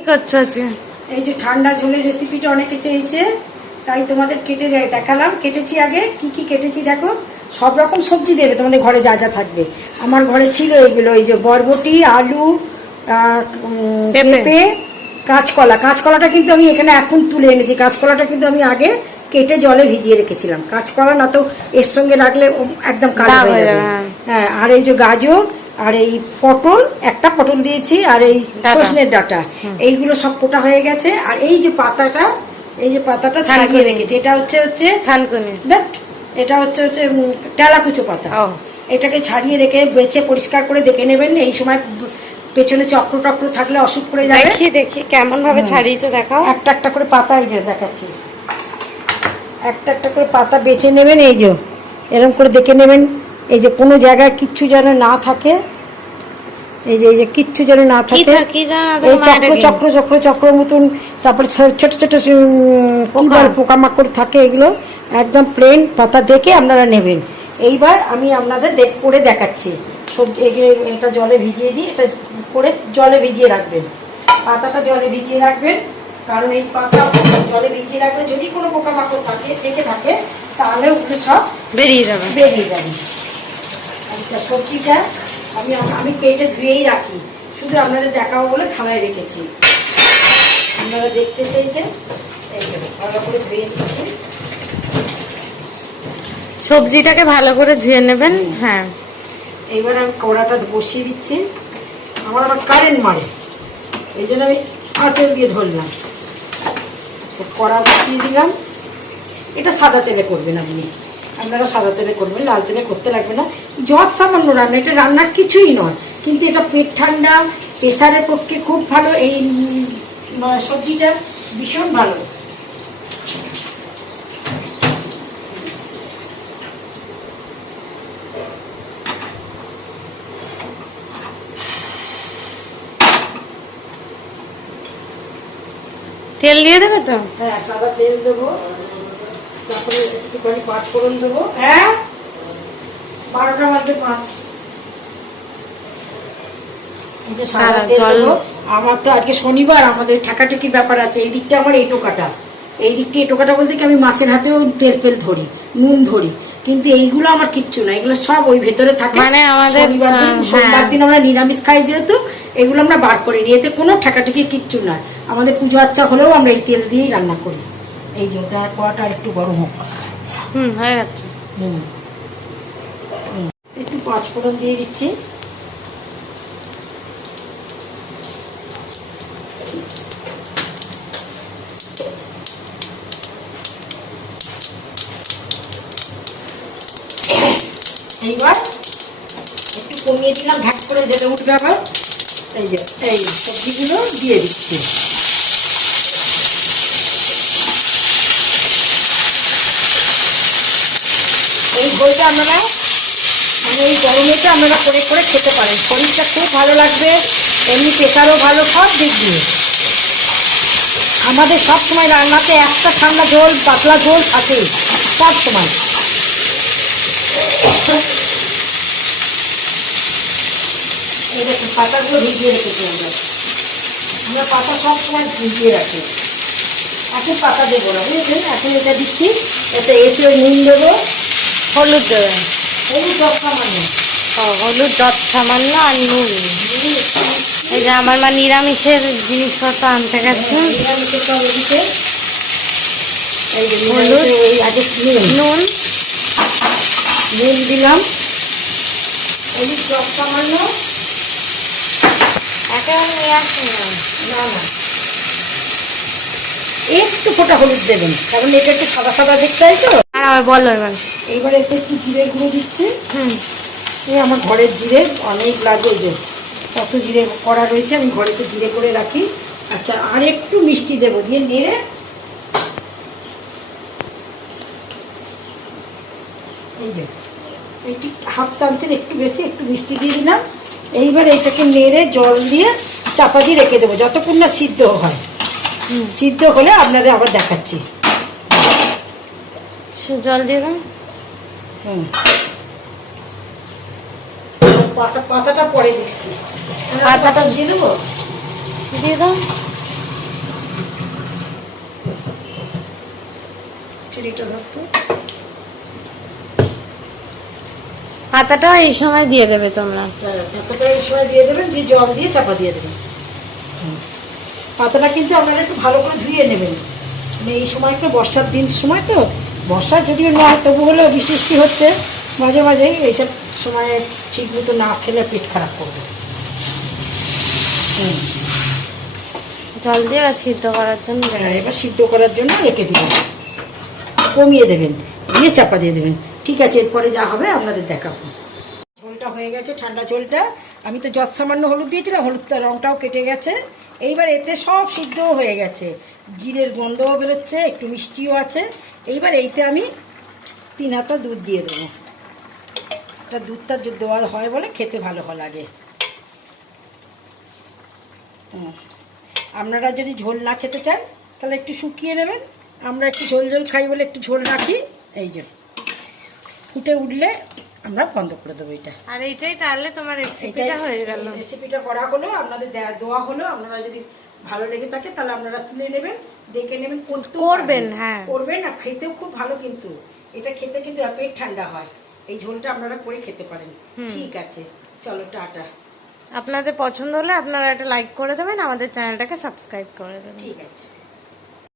কি করছো আজকে? এই যে ঠান্ডা ঝোলের রেসিপিটা অনেকে চেয়েছে, তাই তোমাদের কেটে দেখালাম। কেটেছি, আগে কি কি কেটেছি দেখো। সব রকম সবজি দেবে তোমাদের ঘরে যা যা থাকবে। আমার ঘরে ছিল এইগুলো, এই যে বরবটি, আলু, পেঁপে, কাঁচকলা। কাঁচকলাটা কিন্তু আমি এখানে এখন তুলে এনেছি। কাঁচকলাটা কিন্তু আমি আগে কেটে জলে ভিজিয়ে রেখেছিলাম। কাঁচকলা না তো এর সঙ্গে রাখলে একদম কালো হয়ে যাবে। হ্যাঁ, আর এই যে গাজর, আর এই পটল, একটা পটল দিয়েছি, আর এই সজনের ডাঁটা, এইগুলো সব কোটা হয়ে গেছে। আর এই যে পাতাটা, এই যে পাতাটা ছাড়িয়ে রেখেছি, এটা হচ্ছে থানকুনি, এটা হচ্ছে টেলাকুচো পাতা। এটাকে ছাড়িয়ে রেখে বেছে পরিষ্কার করে দেখে নেবেন। এই সময় পেছনে চক্র টক্র থাকলে অসুখ করে যাবে। দেখি দেখি কেমন ভাবে ছাড়িয়েছো দেখাও। একটা একটা করে পাতা, এই যে দেখাচ্ছি, একটা একটা করে পাতা বেছে নেবেন। এই যে এরকম করে দেখে নেবেন, এই যে কোনো জায়গায় কিচ্ছু যেন না থাকে, এই যে কিচ্ছু যেন না থাকে। এই চক্র চক্র চক্র চক্র মতন, তারপরে ছোট ছোট পোকামাকড় থাকে, এগুলো একদম প্লেন পাতা দেখে আপনারা নেবেন। এইবার আমি আপনাদের করে দেখাচ্ছি। সবজি এটা জলে ভিজিয়ে দিই, এটা করে জলে ভিজিয়ে রাখবেন। পাতাটা জলে ভিজিয়ে রাখবেন, কারণ এই পাতা জলে ভিজিয়ে রাখলে যদি কোনো পোকামাকড় থেকে থাকে তাহলে ওগুলো সব বেরিয়ে যাবে। আচ্ছা, সবজিটা আমি কেটে ধুয়েই রাখি, শুধু আপনাদের দেখাবো বলে থালায় রেখেছি। আপনারা দেখতে চাইছেন, এই ভালো করে ধুয়ে দিচ্ছি। সবজিটাকে ভালো করে ধুয়ে নেবেন। হ্যাঁ, এইবার আমি কড়াটা বসিয়ে দিচ্ছি। আমার কারেন্ট মারে, এই জন্য আমি আঁচল দিয়ে ধরলাম। আচ্ছা, কড়া বসিয়ে দিলাম। এটা সাদা তেলে করবেন আপনারা সাদা তেলে করবেন, লাল তেলে করতে লাগবে না। যত সামান্য রান্না, এটা রান্নার কিছুই নয়, কিন্তু এটা পেট ঠান্ডা, প্রেসারের পক্ষে খুব ভালো। এই সবজিটা ভীষণ ভালো। তেল দিয়ে দেবে তো? হ্যাঁ, সাদা তেল দেবো, তারপরে একটুখানি পাঁচ ফোড়ন দেবো। হ্যাঁ, 12টা বাজে 5। আমার তো আজকে শনিবার, আমাদের ঠাকাঠাকি ব্যাপার আছে। এই দিকটা আমার এই দিকটা বলতে কি, আমি মাছের হাতেও তেল ধরি, নুন ধরি, কিন্তু এইগুলো আমার কিচ্ছু না। এগুলো সব ওই ভেতরে থাকে। মানে আমাদের সোমবার দিন আমরা নিরামিষ খাই, যেহেতু এগুলো আমরা বার করিনি। এতে কোনো ঠাকাঠাকি কিচ্ছু না। আমাদের পুজো আচ্ছা হলেও আমরা এই তেল দিয়েই রান্না করি। এই যে কড়াটা একটু গরম হোক। হয়ে যাচ্ছে। একটু পাঁচ ফোড়ন দিয়ে দিচ্ছি। এইবার একটু কমিয়ে দিলাম, ঢাক করে যেতে উঠবে আবার। এই যে এই সবজিগুলো দিয়ে দিচ্ছি। এই ঝোলটা আপনারা এই গরমেতে আপনারা করে করে খেতে পারেন। শরীরটা খুব ভালো লাগবে, এমনি প্রেশারও ভালো, সব দিক দিয়ে। আমাদের সব সময় রান্নাতে একটা ঠান্ডা ঝোল, পাতলা ঝোল থাকেই সব সময়। এই দেখুন, পাতাগুলো ভিজিয়ে রেখেছি আমরা পাতা সব সময় ভিজিয়ে রাখি। এখন পাতা দেবো না, বুঝেছেন? এখন এটা দিচ্ছি, এতে নুন দেবো, হলুদ দেবেন। হলুদ 10 সামান্য। হলুদ 10 সামান্য, আর নুন। এই যে আমার মা নিরামিষের জিনিসপত্র আনতে গেছে। নিরামিষের সব এদিকে। এই যে হলুদ, আগে নুন দিলাম, হলুদ 10 সামান্য। একেবারে নিয়ে আসুন না, একটু ফোটা হলুদ দেবেন, কারণ এটা একটু সাদা সাদা দেখতে হয় তো। আর বলো এবার। এইবার এতে একটু জিরে গুঁড়ো দিচ্ছি। এই আমার ঘরের জিরে অনেক লাগে, যে কত জিরে করা রয়েছে, আমি ঘরেতে জিরে করে রাখি। আচ্ছা, আর একটু মিষ্টি দেবো, দিয়ে নেড়ে এই যে এইটি হাফ চামচের একটু বেশি একটু মিষ্টি দিয়ে দিলাম। এইবার এইটাকে নেড়ে জল দিয়ে চাপা দিয়ে রেখে দেবো যতক্ষণ না সিদ্ধ হয়। সিদ্ধ হলে আপনাদের আবার দেখাচ্ছি। জল দিয়ে দাও। পাতাটা পরে দিচ্ছি। পাতাটা দিয়ে দেবো, দিয়ে দাও। খিচুড়িটা ধরতে। পাতাটা এই সময় দিয়ে দেবে তোমরা? পাতাটা এই সময় দিয়ে দেবেন, দিয়ে জল দিয়ে চাপা দিয়ে দেবেন। পাতাটা কিন্তু আপনারা একটু ভালো করে ধুয়ে নেবেন, মানে এই সময় তো বর্ষার দিন সময়, তো বর্ষার যদিও নয় তবু হলেও বৃষ্টি বৃষ্টি হচ্ছে মাঝে মাঝেই, এইসব সময়ে ঠিক মতো না খেলে পেট খারাপ করবে। জল দিয়ে আর সিদ্ধ করার জন্য এবার সিদ্ধ করার জন্য রেখে দিবেন, কমিয়ে দেবেন, দিয়ে চাপা দিয়ে দেবেন। ঠিক আছে, এরপরে যা হবে আপনাদের দেখাবো। ঝোলটা হয়ে গেছে, ঠান্ডা ঝোলটা। আমি তো যত সামান্য হলুদ দিয়েছিলাম, হলুদটা রঙটাও কেটে গেছে। এইবার এতে সব সিদ্ধও হয়ে গেছে, জিরের গন্ধও বেরোচ্ছে, একটু মিষ্টিও আছে। এইবার এইতে আমি 3 হাতা দুধ দিয়ে দেবো। এটা দুধটা দেওয়া হয় বলে খেতে ভালো লাগে। আপনারা যদি ঝোল না খেতে চান তাহলে একটু শুকিয়ে নেবেন, আমরা একটু ঝোল ঝোল খাই বলে একটু ঝোল রাখি। এই যে ফুটে উঠলে আমরা বন্ধ করে দেবো এটা। আর এইটাই তাহলে তোমার রেসিপিটা হয়ে গেল। রেসিপিটা করা হলো, আপনাদের দেওয়া হলো। আপনারা যদি ভালো লেগে থাকে তাহলে আপনারা তুলে নেবেন, দেখে নেবেন, করবেন। হ্যাঁ, করবেন। আর খেতেও খুব ভালো, কিন্তু এটা খেতে কিন্তু পেট ঠান্ডা হয়। এই ঝোলটা আপনারা করে খেতে পারেন। ঠিক আছে, চলো টাটা। আপনাদের পছন্দ হলে আপনারা একটা লাইক করে দেবেন, আমাদের চ্যানেলটাকে সাবস্ক্রাইব করে দেবেন। ঠিক আছে।